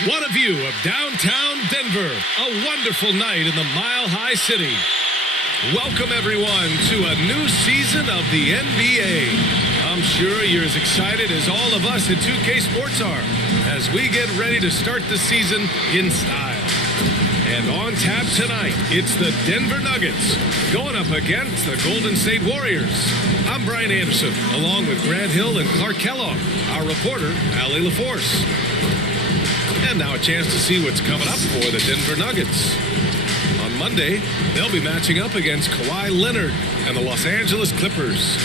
What a view of downtown Denver. A wonderful night in the Mile High City. Welcome, everyone, to a new season of the NBA. I'm sure you're as excited as all of us at 2K Sports are as we get ready to start the season in style. And on tap tonight, it's the Denver Nuggets going up against the Golden State Warriors. I'm Brian Anderson, along with Grant Hill and Clark Kellogg, our reporter, Allie LaForce. And now a chance to see what's coming up for the Denver Nuggets. On Monday, they'll be matching up against Kawhi Leonard and the Los Angeles Clippers.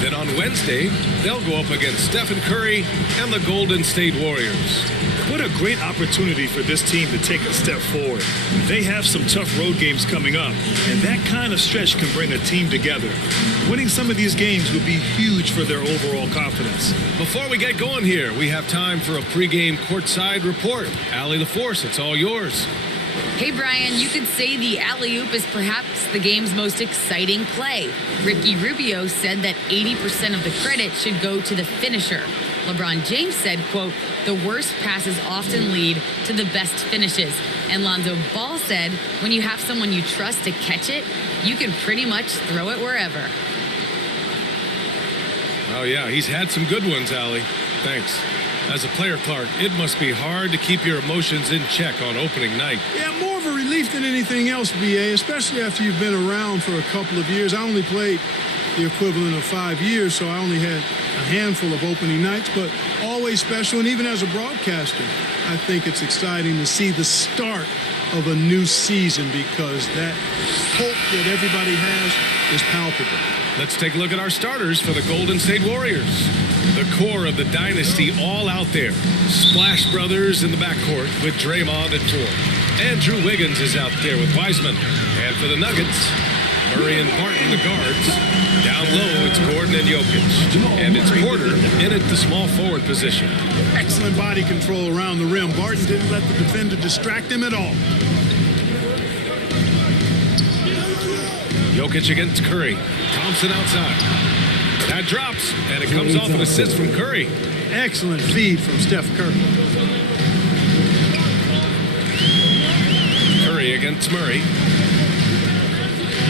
Then on Wednesday, they'll go up against Stephen Curry and the Golden State Warriors. What a great opportunity for this team to take a step forward. They have some tough road games coming up, and that kind of stretch can bring a team together. Winning some of these games would be huge for their overall confidence. Before we get going here, we have time for a pregame courtside report. Allie LaForce, it's all yours. Hey, Brian, you could say the alley-oop is perhaps the game's most exciting play. Ricky Rubio said that 80% of the credit should go to the finisher. LeBron James said, quote, the worst passes often lead to the best finishes. And Lonzo Ball said, when you have someone you trust to catch it, you can pretty much throw it wherever. Oh, yeah, he's had some good ones, Allie. Thanks. As a player, Clark, it must be hard to keep your emotions in check on opening night. Yeah, more of a relief than anything else, BA, especially after you've been around for a couple of years. I only played the equivalent of 5 years, so I only had a handful of opening nights, but always special. And even as a broadcaster, I think it's exciting to see the start of a new season because that hope that everybody has is palpable. Let's take a look at our starters for the Golden State Warriors. The core of the dynasty all out there. Splash Brothers in the backcourt with Draymond and Ford. Andrew Wiggins is out there with Wiseman. And for the Nuggets, Murray and Barton, the guards. Down low, it's Gordon and Jokic. And it's Porter in at the small forward position. Excellent body control around the rim. Barton didn't let the defender distract him at all. Jokic against Curry. Thompson outside. That drops, and it comes off an assist from Curry. Excellent feed from Steph Curry. Curry against Murray.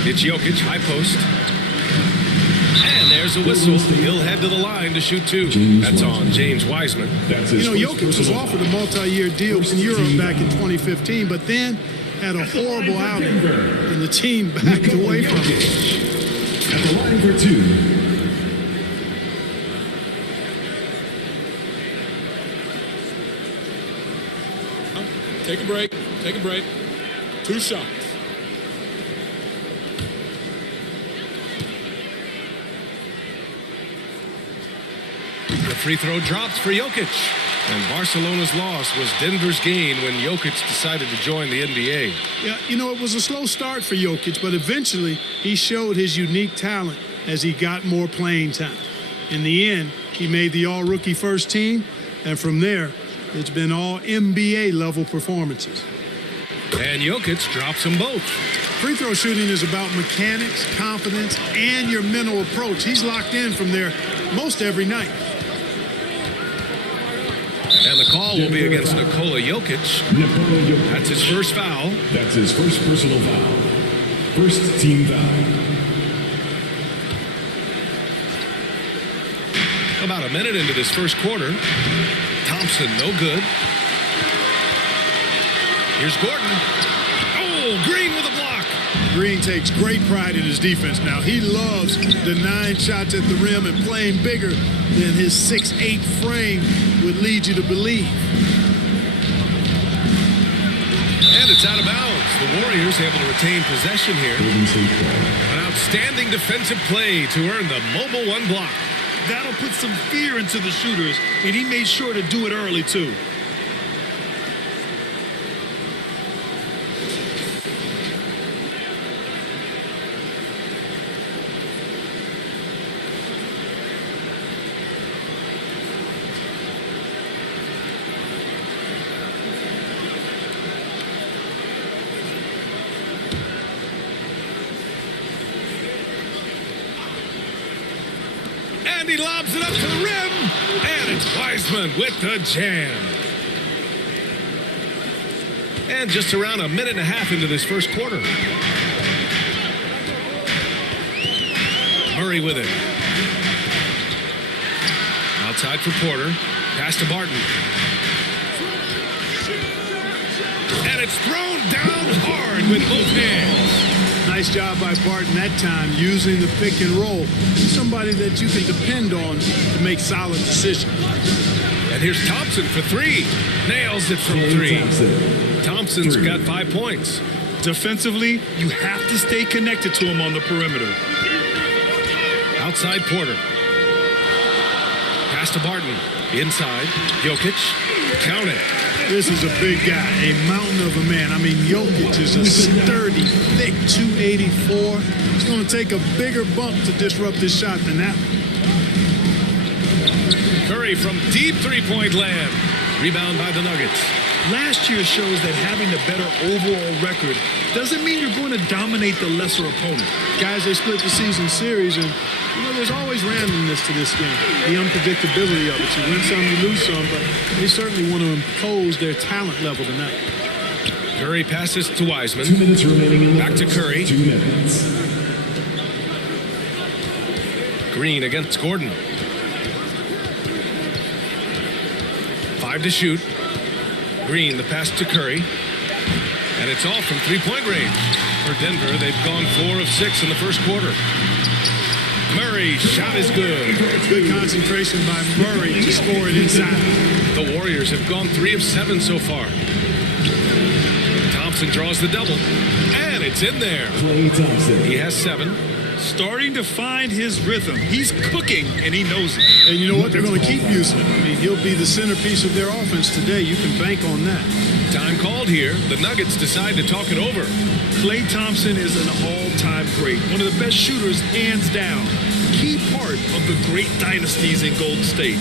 It's Jokic, high post. And there's a whistle. He'll head to the line to shoot two. That's on James Wiseman. You know, Jokic was offered a multi-year deal in Europe back in 2015, but then had a horrible outing, and the team backed away from him. At the line for two. Take a break. Take a break. 2 shots. The free throw drops for Jokic. And Barcelona's loss was Denver's gain when Jokic decided to join the NBA. Yeah, you know, it was a slow start for Jokic, but eventually he showed his unique talent as he got more playing time. In the end, he made the all-rookie first team, and from there, it's been all NBA level performances. And Jokic drops them both. Free throw shooting is about mechanics, confidence, and your mental approach. He's locked in from there most every night. And the call will be against Nikola Jokic. That's his first foul. That's his first personal foul. First team foul. About a minute into this first quarter. Thompson, no good. Here's Gordon. Oh, Green with a block. Green takes great pride in his defense now. He loves the 9 shots at the rim and playing bigger than his 6'8" frame would lead you to believe. And it's out of bounds. The Warriors able to retain possession here. An outstanding defensive play to earn the mobile 1 block. That'll put some fear into the shooters, and he made sure to do it early, too. And he lobs it up to the rim. And it's Wiseman with the jam. And just around a minute and a half into this first quarter. Murray with it. Outside for Porter. Pass to Barton. And it's thrown down hard with both hands. Nice job by Barton that time, using the pick and roll. Somebody that you can depend on to make solid decisions. And here's Thompson for three. Nails it from three. Thompson's got 5 points. Defensively, you have to stay connected to him on the perimeter. Outside Porter. Pass to Barton. Inside. Jokic. Count it. This is a big guy, a mountain of a man. I mean, Jokic is a sturdy, thick 284. It's going to take a bigger bump to disrupt this shot than that. Curry from deep three-point land. Rebound by the Nuggets. Last year shows that having a better overall record doesn't mean you're going to dominate the lesser opponent. Guys, they split the season series, and there's always randomness to this game. The unpredictability of it. You win some, you lose some, but they certainly want to impose their talent level tonight. Curry passes to Wiseman. 2 minutes remaining in the Back to Curry. 2 minutes. Green against Gordon. 5 to shoot. Green, the pass to Curry. And it's all from three-point range. For Denver, they've gone 4 of 6 in the first quarter. Murray, shot is good. Good concentration by Murray to score it inside. The Warriors have gone 3 of 7 so far. Thompson draws the double. And it's in there. Klay Thompson. He has 7. Starting to find his rhythm. He's cooking, and he knows it. And you know what? They're going to keep using it. I mean, he'll be the centerpiece of their offense today. You can bank on that. Time called here. The Nuggets decide to talk it over. Klay Thompson is an all-time great. One of the best shooters, hands down. Key part of the great dynasties in Golden State.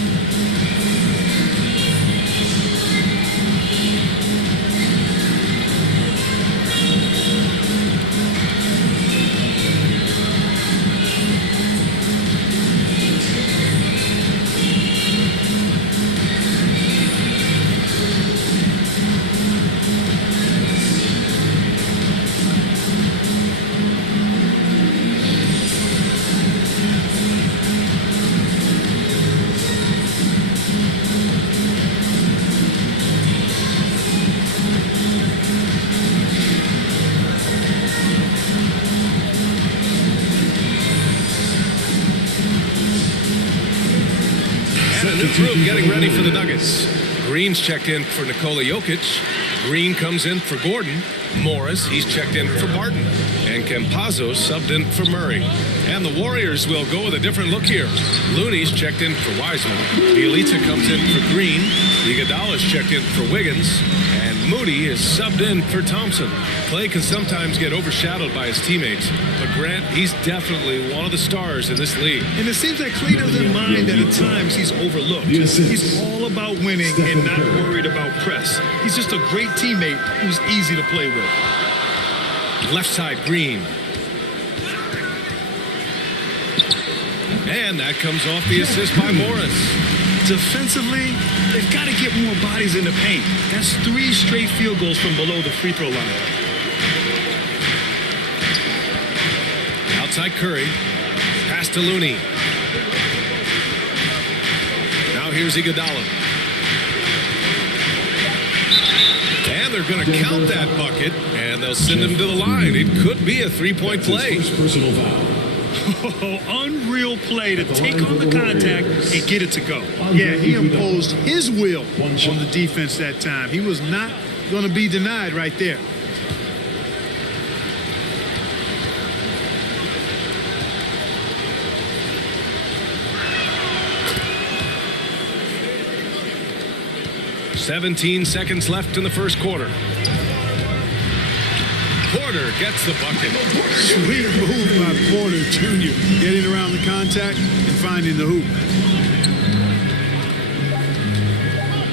Group getting ready for the Nuggets. Green's checked in for Nikola Jokic. Green comes in for Gordon. Morris, he's checked in for Barton. And Campazzo subbed in for Murray. And the Warriors will go with a different look here. Looney's checked in for Wiseman. Bielitsa comes in for Green. Iguodala's checked in for Wiggins. And Moody is subbed in for Thompson. Klay can sometimes get overshadowed by his teammates, but Grant, he's definitely one of the stars in this league. And it seems like Klay doesn't mind that at times he's overlooked. He's all about winning and not worried about press. He's just a great teammate who's easy to play with. Left side, Green. And that comes off the assist by Morris. Defensively, they've got to get more bodies in the paint. That's 3 straight field goals from below the free throw line. Outside Curry. Pass to Looney. Now here's Iguodala. And they're going to count that bucket, and they'll send him to the line. It could be a three-point play. First personal foul. Unreal play to take on the contact and get it to go. Yeah, he imposed his will on the defense that time. He was not going to be denied right there. "17 seconds left in the first quarter. Porter gets the bucket. Sweet move by Porter Jr. Getting around the contact and finding the hoop.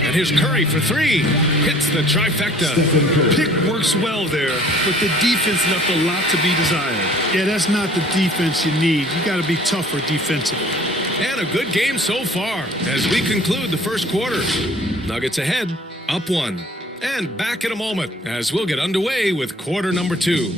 And here's Curry for 3. Hits the trifecta. Pick works well there, but the defense left a lot to be desired. Yeah, that's not the defense you need. You got to be tougher defensively. And a good game so far as we conclude the first quarter. Nuggets ahead, up 1. And back in a moment as we'll get underway with quarter number 2.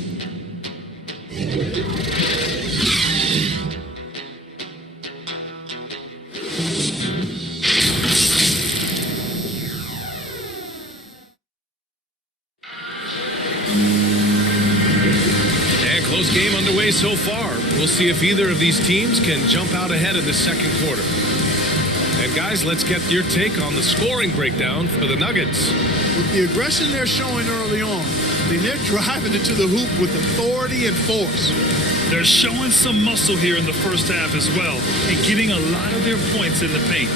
And close game underway so far. We'll see if either of these teams can jump out ahead in the second quarter. And guys, let's get your take on the scoring breakdown for the Nuggets. With the aggression they're showing early on, I mean, they're driving it to the hoop with authority and force. They're showing some muscle here in the first half as well and getting a lot of their points in the paint.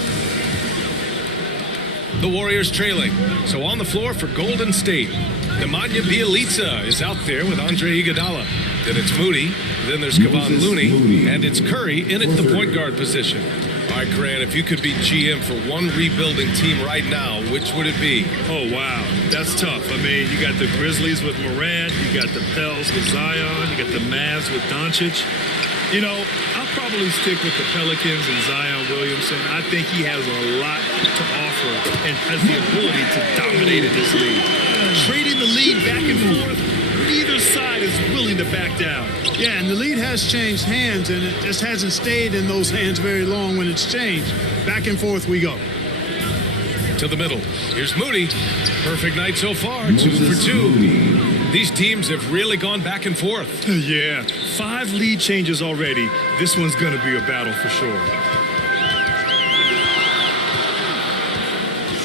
The Warriors trailing. So on the floor for Golden State, Nemanja Bjelica is out there with Andre Iguodala. Then it's Moody. Then there's Kevon Looney. And it's Curry in at the point guard position. All right, Grant, if you could be GM for one rebuilding team right now, which would it be? Oh, wow. That's tough. I mean, you got the Grizzlies with Morant. You got the Pels with Zion. You got the Mavs with Doncic. You know, I'll probably stick with the Pelicans and Zion Williamson. I think he has a lot to offer and has the ability to dominate in this league. Trading the lead back and forth, neither side is willing to back down. Yeah, and the lead has changed hands, and it just hasn't stayed in those hands very long when it's changed. Back and forth we go. To the middle. Here's Moody. Perfect night so far. 2 for 2. These teams have really gone back and forth. Yeah, 5 lead changes already. This one's going to be a battle for sure.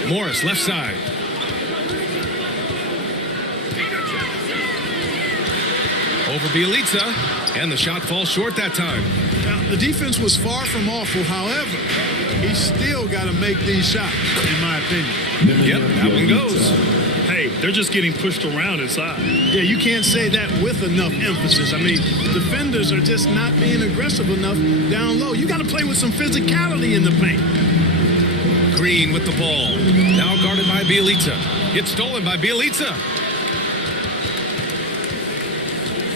Morris, left side. Over Bjelica, and the shot falls short that time. Now, the defense was far from awful. However, he's still got to make these shots, in my opinion. Yep, that one goes. Hey, they're just getting pushed around inside. Yeah, you can't say that with enough emphasis. I mean, defenders are just not being aggressive enough down low. You got to play with some physicality in the paint. Green with the ball. Now guarded by Bjelica. Gets stolen by Bjelica.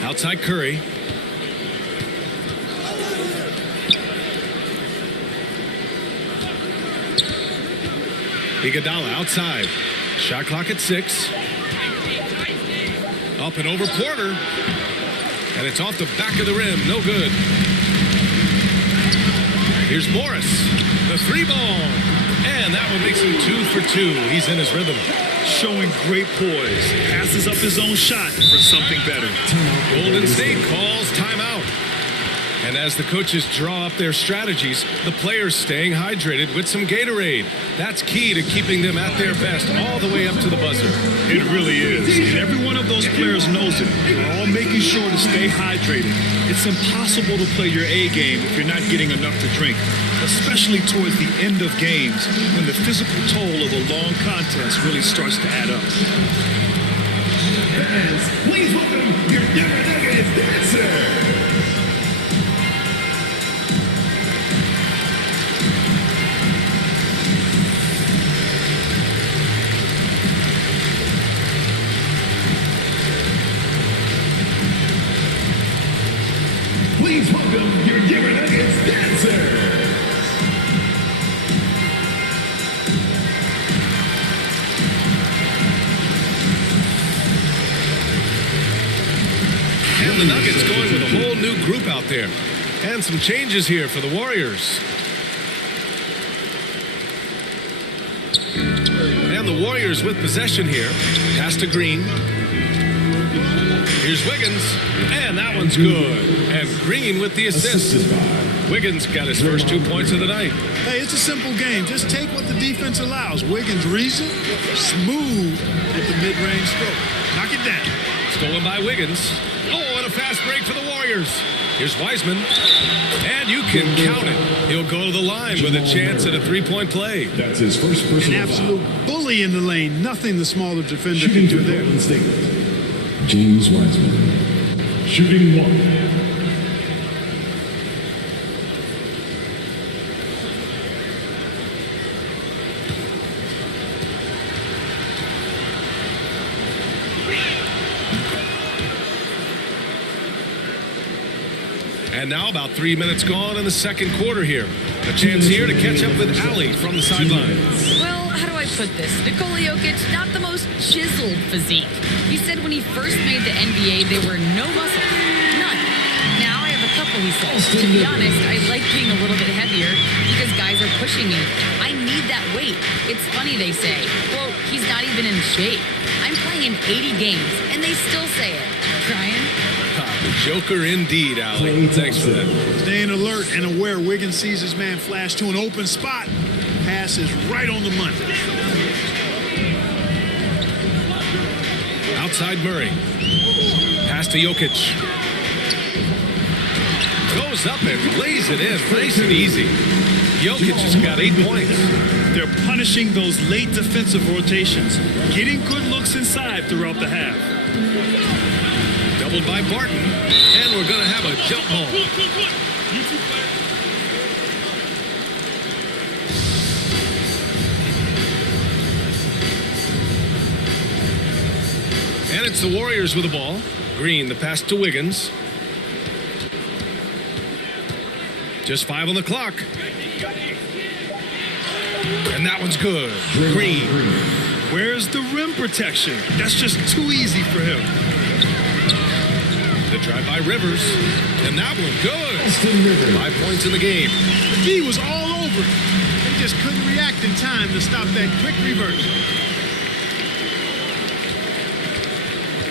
Outside Curry. Iguodala outside. Shot clock at 6. Up and over Porter. And it's off the back of the rim. No good. Here's Morris. The 3-ball. And that one makes him 2 for 2. He's in his rhythm. Showing great poise. Passes up his own shot for something better. Golden State calls timeout. And as the coaches draw up their strategies, the players staying hydrated with some Gatorade. That's key to keeping them at their best all the way up to the buzzer. It really is. And every one of those players knows it. They're all making sure to stay hydrated. It's impossible to play your A game if you're not getting enough to drink, especially towards the end of games when the physical toll of a long contest really starts to add up. Please welcome your Denver Nuggets dancer. Please welcome your Denver Nuggets dancers. And the Nuggets going with a whole new group out there. And some changes here for the Warriors. And the Warriors with possession here. Pass to Green. Here's Wiggins, and that one's good. And Green with the assist. Wiggins got his first 2 points of the night. Hey, it's a simple game. Just take what the defense allows. Wiggins reason, smooth at the mid-range stroke. Knock it down. Stolen by Wiggins. Oh, and a fast break for the Warriors. Here's Wiseman, and you can count it. He'll go to the line with a chance at a 3-point play. That's his first personal An absolute bully in the lane. Nothing the smaller defender Shooting can do for there. Golden State, James Wiseman. Shooting 1. And now about 3 minutes gone in the second quarter here. A chance here to catch up with Allie from the sideline. Well, how do I put this. Nikola Jokic, not the most chiseled physique. He said when he first made the NBA, there were no muscles. None. Now I have a couple, he says. To be honest, I like being a little bit heavier because guys are pushing me. I need that weight. It's funny they say, quote, he's not even in shape. I'm playing in 80 games, and they still say it. Brian? Joker indeed, Allie. Thanks for that. Staying alert and aware, Wiggins sees his man flash to an open spot. Pass is right on the money. Outside Murray. Pass to Jokic. Goes up and lays it in. Nice and easy. Jokic has got 8 points. They're punishing those late defensive rotations, getting good looks inside throughout the half. Doubled by Barton, and we're going to have a jump ball. And it's the Warriors with the ball. Green, the pass to Wiggins. Just 5 on the clock. And that one's good. Green. Where's the rim protection? That's just too easy for him. The drive by Rivers. And that one good. 5 points in the game. The D was all over it. They just couldn't react in time to stop that quick reverse.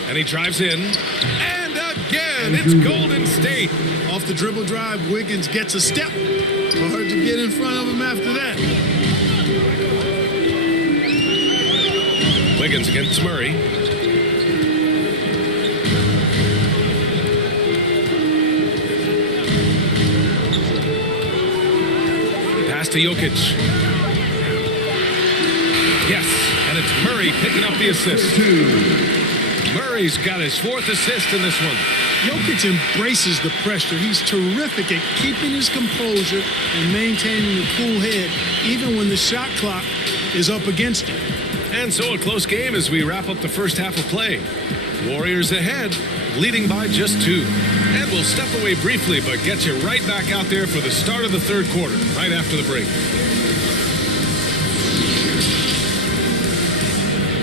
And he drives in. And again, it's Golden State. Off the dribble drive, Wiggins gets a step. Hard to get in front of him after that. Wiggins against Murray. Pass to Jokic. Yes, and it's Murray picking up the assist. Murray's got his 4th assist in this one. Jokic embraces the pressure. He's terrific at keeping his composure and maintaining a cool head, even when the shot clock is up against him. And so a close game as we wrap up the first half of play. Warriors ahead, leading by just 2. And we'll step away briefly, but get you right back out there for the start of the third quarter, right after the break.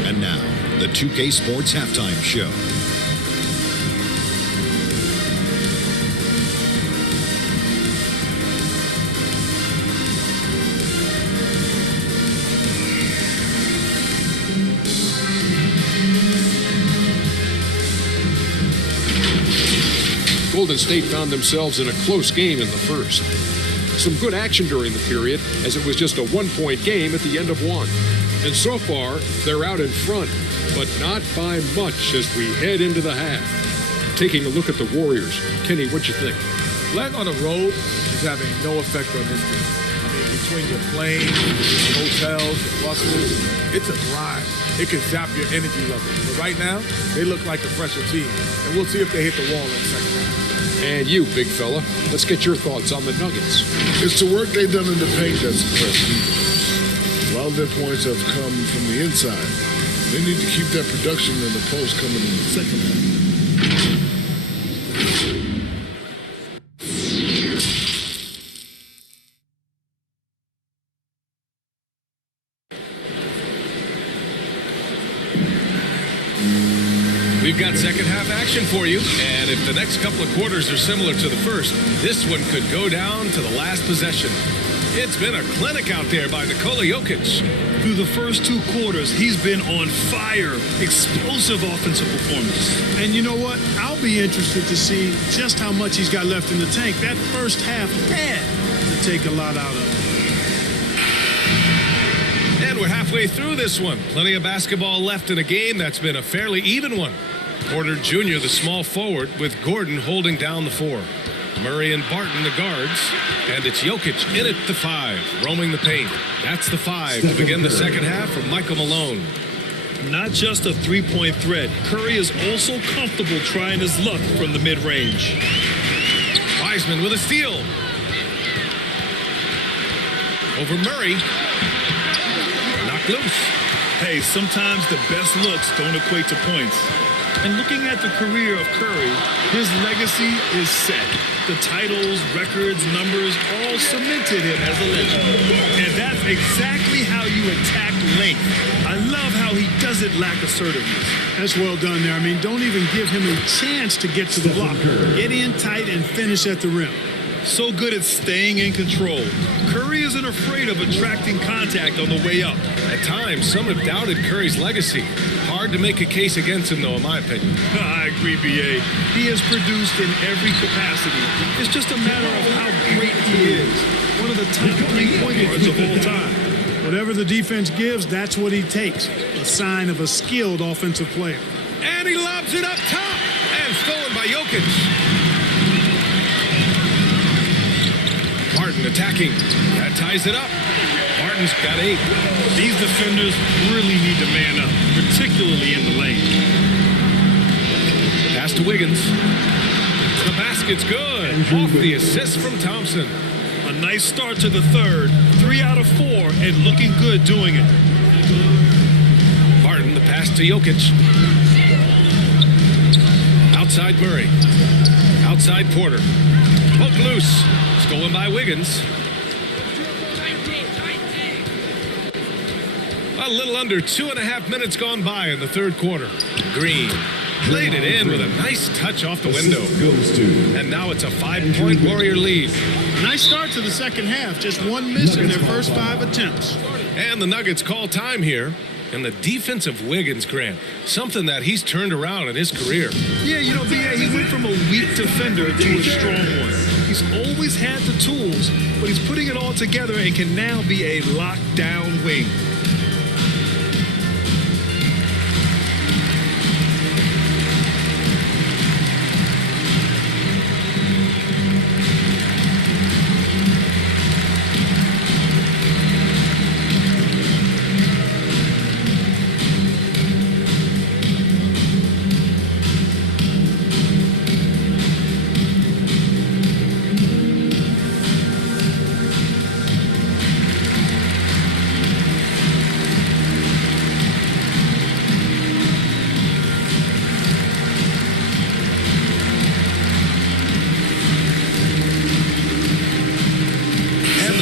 And now, the 2K Sports Halftime Show. Golden State found themselves in a close game in the first. Some good action during the period, as it was just a 1-point game at the end of one. And so far, they're out in front, but not by much as we head into the half. Taking a look at the Warriors, Kenny, what you think? Playing on the road is having no effect on this team. I mean, between your planes, your hotels, your buses, it's a grind. It can zap your energy level. But right now, they look like a fresher team. And we'll see if they hit the wall in the second half. And you, big fella, let's get your thoughts on the Nuggets. It's the work they've done in the paint that's impressed me. A lot of their points have come from the inside. They need to keep that production in the post coming in the second half. We've got second half action for you, and if the next couple of quarters are similar to the first, this one could go down to the last possession. It's been a clinic out there by Nikola Jokic. Through the first 2 quarters, he's been on fire. Explosive offensive performance. And you know what? I'll be interested to see just how much he's got left in the tank. That first half had to take a lot out of it. And we're halfway through this one. Plenty of basketball left in a game that's been a fairly even one. Porter Jr., the small forward, with Gordon holding down the 4. Murray and Barton, the guards. And it's Jokic in at the 5, roaming the paint. That's the 5 to begin the second half for Michael Malone. Not just a 3-point threat, Curry is also comfortable trying his luck from the mid-range. Wiseman with a steal. Over Murray. Knocked loose. Hey, sometimes the best looks don't equate to points. And looking at the career of Curry, his legacy is set. The titles, records, numbers, all cemented him as a legend. And that's exactly how you attack length. I love how he doesn't lack assertiveness. That's well done there. I mean, don't even give him a chance to get to the block. Get in tight and finish at the rim. So good at staying in control. Curry isn't afraid of attracting contact on the way up. At times, some have doubted Curry's legacy. Hard to make a case against him, though, in my opinion. I agree, B.A. He has produced in every capacity. It's just a matter of how great he is. One of the top 3 point guards of all time. Whatever the defense gives, that's what he takes. A sign of a skilled offensive player. And he lobs it up top. And stolen by Jokic. Martin attacking. That ties it up. Martin's got 8. These defenders really need to man up, particularly in the lane. Pass to Wiggins. The basket's good. Off the assist from Thompson. A nice start to the third. 3 out of 4, and looking good doing it. Martin, the pass to Jokic. Outside Murray. Outside Porter. Poked loose. Stolen by Wiggins. A little under 2.5 minutes gone by in the third quarter. Green played it in with a nice touch off the window. And now it's a 5-point Warrior lead. Nice start to the second half. Just one miss in their first 5 attempts. And the Nuggets call time here. And the defense of Wiggins, Grant, something that he's turned around in his career. Yeah, you know, B.A., he went from a weak defender to a strong one. He's always had the tools, but he's putting it all together and can now be a lockdown wing.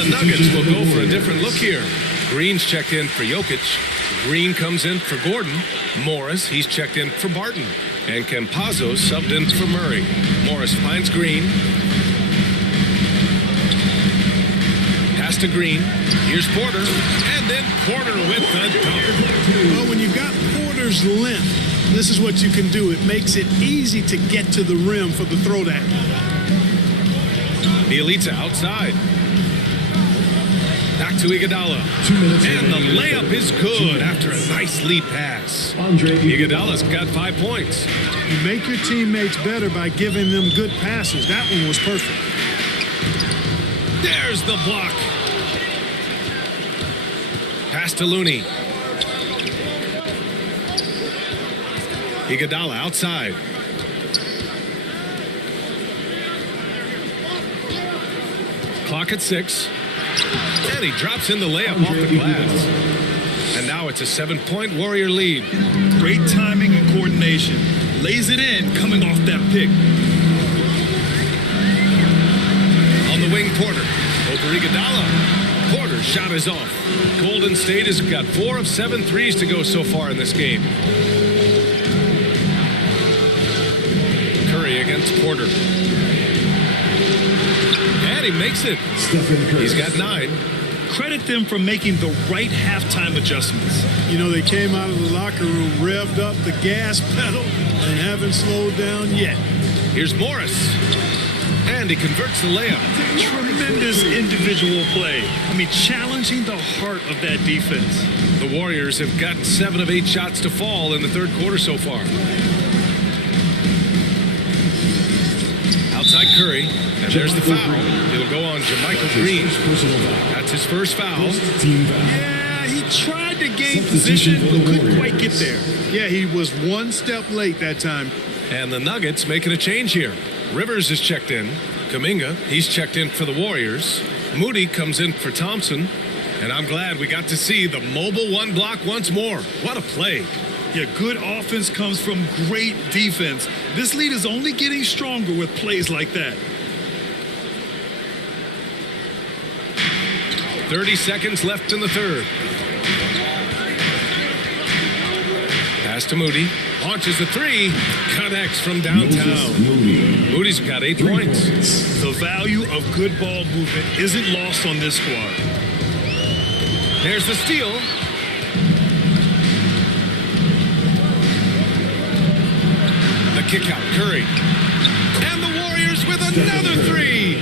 Nuggets will go for a different look here. Green's checked in for Jokic. Green comes in for Gordon. Morris, he's checked in for Barton. And Campazzo subbed in for Murray. Morris finds Green. Pass to Green. Here's Porter. And then Porter with the dunk. Well, when you've got Porter's length, this is what you can do. It makes it easy to get to the rim for the throwdown. Bielitsa outside. Back to Iguodala. And the layup is good after a nice lead pass. Iguodala's got 5 points. You make your teammates better by giving them good passes. That one was perfect. There's the block. Pass to Looney. Iguodala outside. Clock at 6. And he drops in the layup off the glass. And now it's a 7-point Warrior lead. Great timing and coordination. Lays it in coming off that pick. On the wing, Porter. Over Iguodala. Porter's shot is off. Golden State has got 4 of 7 threes to go so far in this game. Curry against Porter. And he makes it. He's got 9. Credit them for making the right halftime adjustments. You know, they came out of the locker room, revved up the gas pedal, and haven't slowed down yet. Here's Morris. And he converts the layup. Tremendous individual play. I mean, challenging the heart of that defense. The Warriors have gotten 7 of 8 shots to fall in the third quarter so far. Outside Curry. And there's the foul. It'll go on Jermichael Green. That's his first foul. Yeah, he tried to gain position, but couldn't quite get there. Yeah, he was one step late that time. And the Nuggets making a change here. Rivers is checked in. Kuminga, he's checked in for the Warriors. Moody comes in for Thompson. And I'm glad we got to see the mobile 1 block once more. What a play. Yeah, good offense comes from great defense. This lead is only getting stronger with plays like that. 30 seconds left in the third. Pass to Moody. Launches the three. Connects from downtown. Moody's got 8 points. The value of good ball movement isn't lost on this squad. There's the steal. The kick out. Curry. And the Warriors with another 3.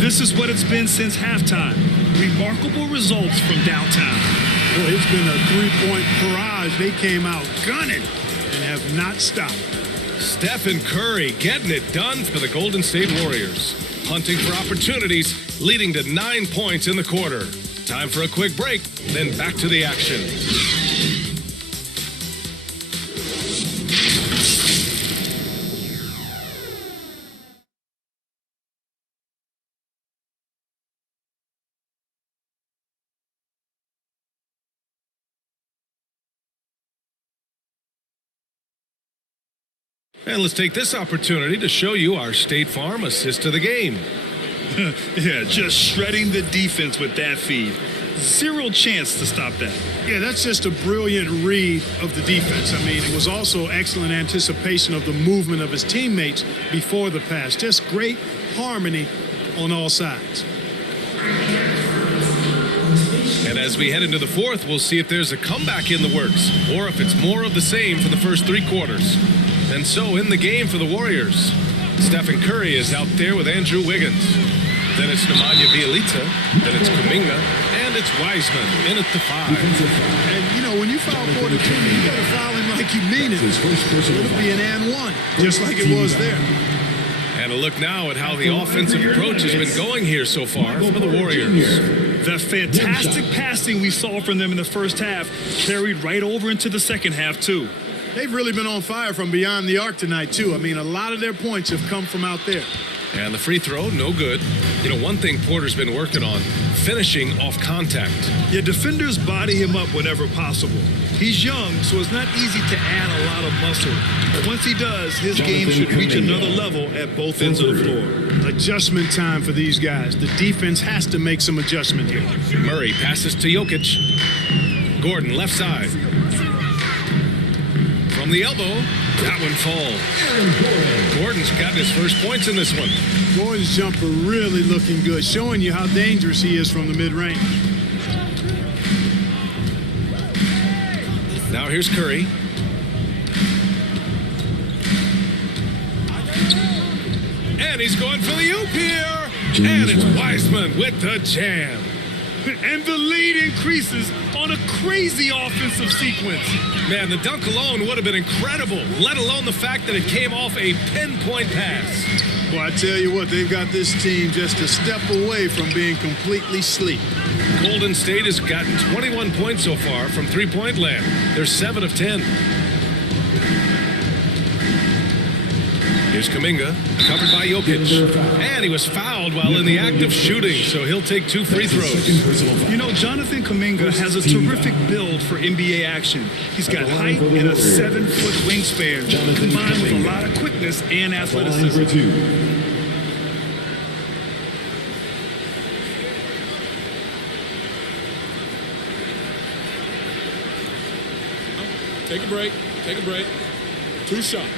This is what it's been since halftime. Remarkable results from downtown. Boy, it's been a three-point barrage. They came out gunning and have not stopped. Stephen Curry getting it done for the Golden State Warriors. Hunting for opportunities, leading to 9 points in the quarter. Time for a quick break, then back to the action. And let's take this opportunity to show you our State Farm assist to the game. Yeah, just shredding the defense with that feed. Zero chance to stop that. Yeah, that's just a brilliant read of the defense. I mean, it was also excellent anticipation of the movement of his teammates before the pass. Just great harmony on all sides. And as we head into the fourth, we'll see if there's a comeback in the works or if it's more of the same for the first 3 quarters. And so in the game for the Warriors, Stephen Curry is out there with Andrew Wiggins. Then it's Nemanja Bjelica. Then it's Kuminga. And it's Wiseman in at the 5. And, you know, when you foul 42, you got to foul him like you mean it. It'll be an and 1, just like it was there. And a look now at how the offensive approach has been going here so far for the Warriors. The fantastic passing we saw from them in the first half carried right over into the second half, too. They've really been on fire from beyond the arc tonight, too. I mean, a lot of their points have come from out there. And the free throw, no good. You know, one thing Porter's been working on, finishing off contact. Yeah, defenders body him up whenever possible. He's young, so it's not easy to add a lot of muscle. But once he does, his game should reach another level at both ends of the floor. Adjustment time for these guys. The defense has to make some adjustment here. Murray passes to Jokic. Gordon, left side. From the elbow, that one falls. Gordon's gotten his first points in this one. Gordon's jumper really looking good, showing you how dangerous he is from the mid-range. Now here's Curry. And he's going for the oop here. And it's Wiseman with the jam. And the lead increases on a crazy offensive sequence. Man, the dunk alone would have been incredible, let alone the fact that it came off a pinpoint pass. Well, I tell you what, they've got this team just a step away from being completely asleep. Golden State has gotten 21 points so far from three-point land. They're 7 of 10. Here's Kuminga, covered by Jokic. And he was fouled while in the act of shooting, so he'll take 2 free throws. You know, Jonathan Kuminga has a terrific build for NBA action. He's got height and a 7-foot wingspan, combined with a lot of quickness and athleticism. Take a break. Take a break. 2 shots.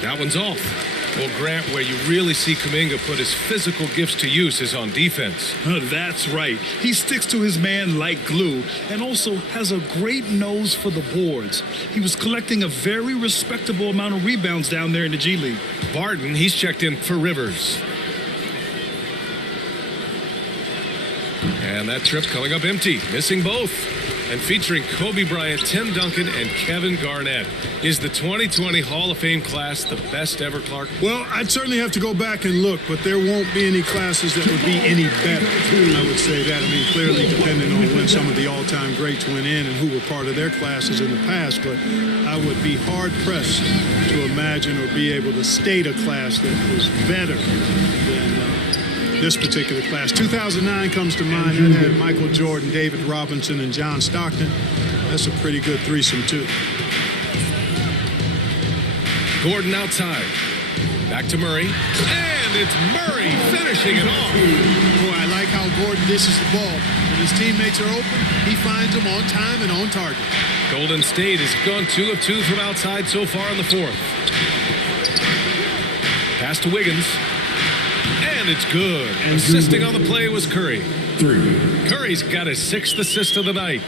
That one's off. Well, Grant, where you really see Kuminga put his physical gifts to use is on defense. That's right. He sticks to his man like glue and also has a great nose for the boards. He was collecting a very respectable amount of rebounds down there in the G League. Barton, he's checked in for Rivers. And that trip coming up empty, missing both. And featuring Kobe Bryant, Tim Duncan, and Kevin Garnett. Is the 2020 Hall of Fame class the best ever, Clark? Well, I'd certainly have to go back and look, but there won't be any classes that would be any better. I would say that. I mean, clearly depending on when some of the all-time greats went in and who were part of their classes in the past, but I would be hard-pressed to imagine or be able to state a class that was better than this particular class. 2009 comes to mind. That had Michael Jordan, David Robinson, and John Stockton. That's a pretty good threesome, too. Gordon outside. Back to Murray. And it's Murray finishing it off. Boy, I like how Gordon dishes the ball. When his teammates are open, he finds them on time and on target. Golden State has gone 2 of 2 from outside so far in the fourth. Pass to Wiggins. And it's good. Assisting on the play was Curry. Curry's got his 6th assist of the night.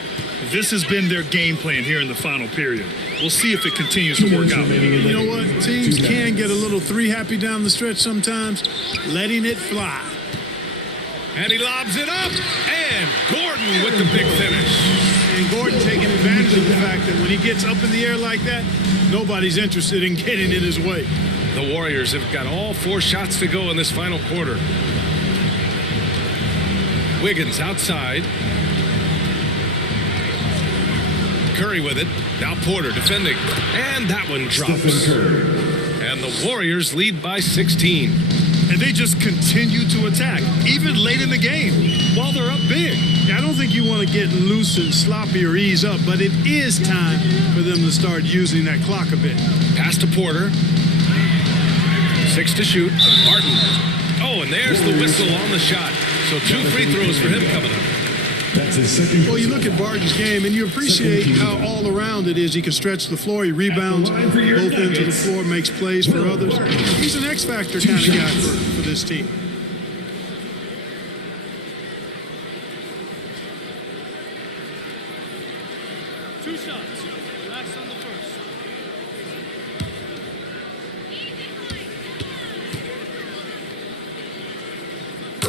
This has been their game plan here in the final period. We'll see if it continues to work out. You know what? Teams can get a little three-happy down the stretch sometimes, letting it fly. And he lobs it up. And Gordon with the big finish. And Gordon taking advantage of the fact that when he gets up in the air like that, nobody's interested in getting in his way. The Warriors have got all 4 shots to go in this final quarter. Wiggins outside. Curry with it. Now Porter defending. And that one drops. And the Warriors lead by 16. And they just continue to attack, even late in the game, while they're up big. I don't think you want to get loose and sloppy or ease up, but it is time for them to start using that clock a bit. Pass to Porter. 6 to shoot. Martin. Oh, and there's the whistle on the shot. So 2 free throws for him coming up. That's his second. Well, you look at Barton's game, and you appreciate how all around it is. He can stretch the floor. He rebounds both ends of the floor, makes plays for others. He's an X-factor kind of guy for this team. Two shots. Last on the first.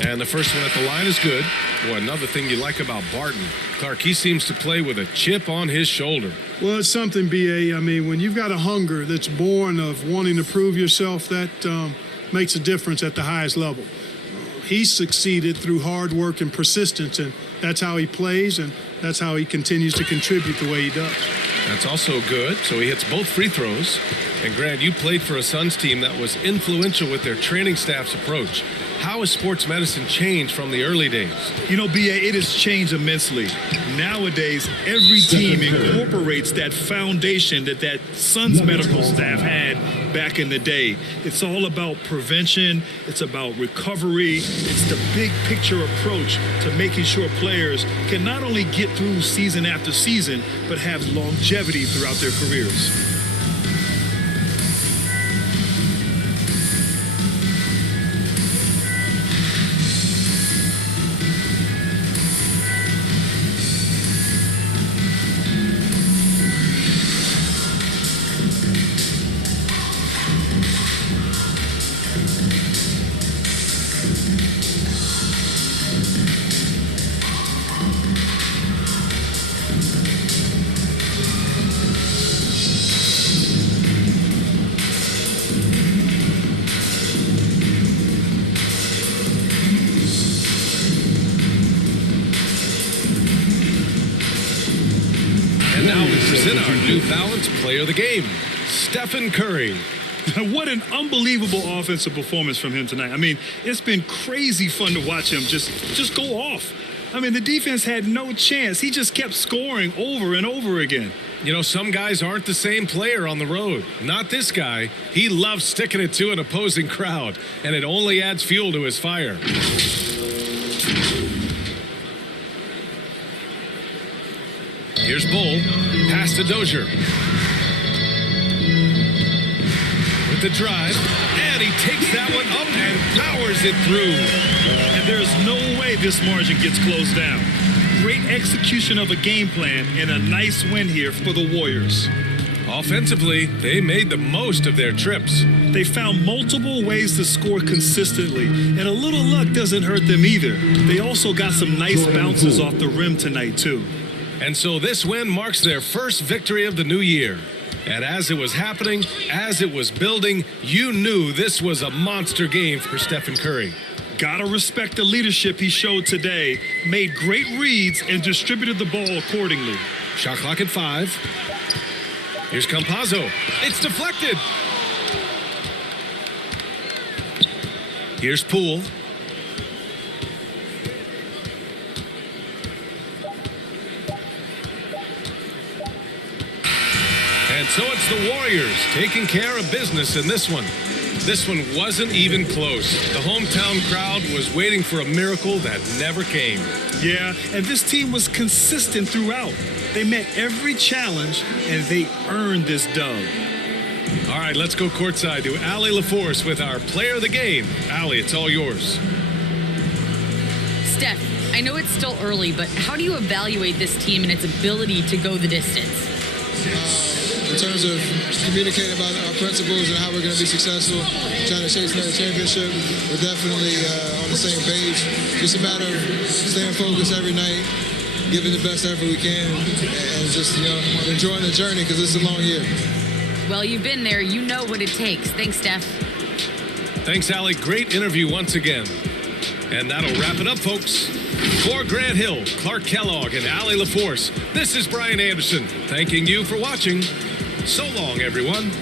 And the first one at the line is good. Boy, another thing you like about Barton, Clark, he seems to play with a chip on his shoulder. Well, it's something, B.A. I mean, when you've got a hunger that's born of wanting to prove yourself, that makes a difference at the highest level. He's succeeded through hard work and persistence, and that's how he plays, and that's how he continues to contribute the way he does. That's also good. So he hits both free throws. And Grant, you played for a Suns team that was influential with their training staff's approach. How has sports medicine changed from the early days? You know, B.A., it has changed immensely. Nowadays, every team incorporates that foundation that Suns medical staff had back in the day. It's all about prevention. It's about recovery. It's the big picture approach to making sure players can not only get through season after season, but have longevity throughout their careers. And now we present our New Balance Player of the Game, Stephen Curry. What an unbelievable offensive performance from him tonight. I mean, it's been crazy fun to watch him just go off. I mean, the defense had no chance. He just kept scoring over and over again. You know, some guys aren't the same player on the road. Not this guy. He loves sticking it to an opposing crowd, and it only adds fuel to his fire. Here's Bull. Pass to Dozier. With the drive. And he takes that one up and powers it through. And there's no way this margin gets closed down. Great execution of a game plan and a nice win here for the Warriors. Offensively, they made the most of their trips. They found multiple ways to score consistently, and a little luck doesn't hurt them either. They also got some nice bounces off the rim tonight, too. And so this win marks their first victory of the new year. And as it was happening, as it was building, you knew this was a monster game for Stephen Curry. Gotta respect the leadership he showed today. Made great reads and distributed the ball accordingly. Shot clock at 5. Here's Campazzo. It's deflected. Here's Poole. So it's the Warriors taking care of business in this one. This one wasn't even close. The hometown crowd was waiting for a miracle that never came. Yeah, and this team was consistent throughout. They met every challenge, and they earned this dub. All right, let's go courtside to Allie LaForce with our player of the game. Allie, it's all yours. Steph, I know it's still early, but how do you evaluate this team and its ability to go the distance? In terms of communicating about our principles and how we're going to be successful, trying to chase another championship, we're definitely on the same page. Just a matter of staying focused every night, giving the best effort we can, and just enjoying the journey because it's a long year. Well, you've been there. You know what it takes. Thanks, Steph. Thanks, Allie. Great interview once again. And that'll wrap it up, folks. For Grant Hill, Clark Kellogg, and Allie LaForce, this is Brian Anderson, thanking you for watching. So long, everyone.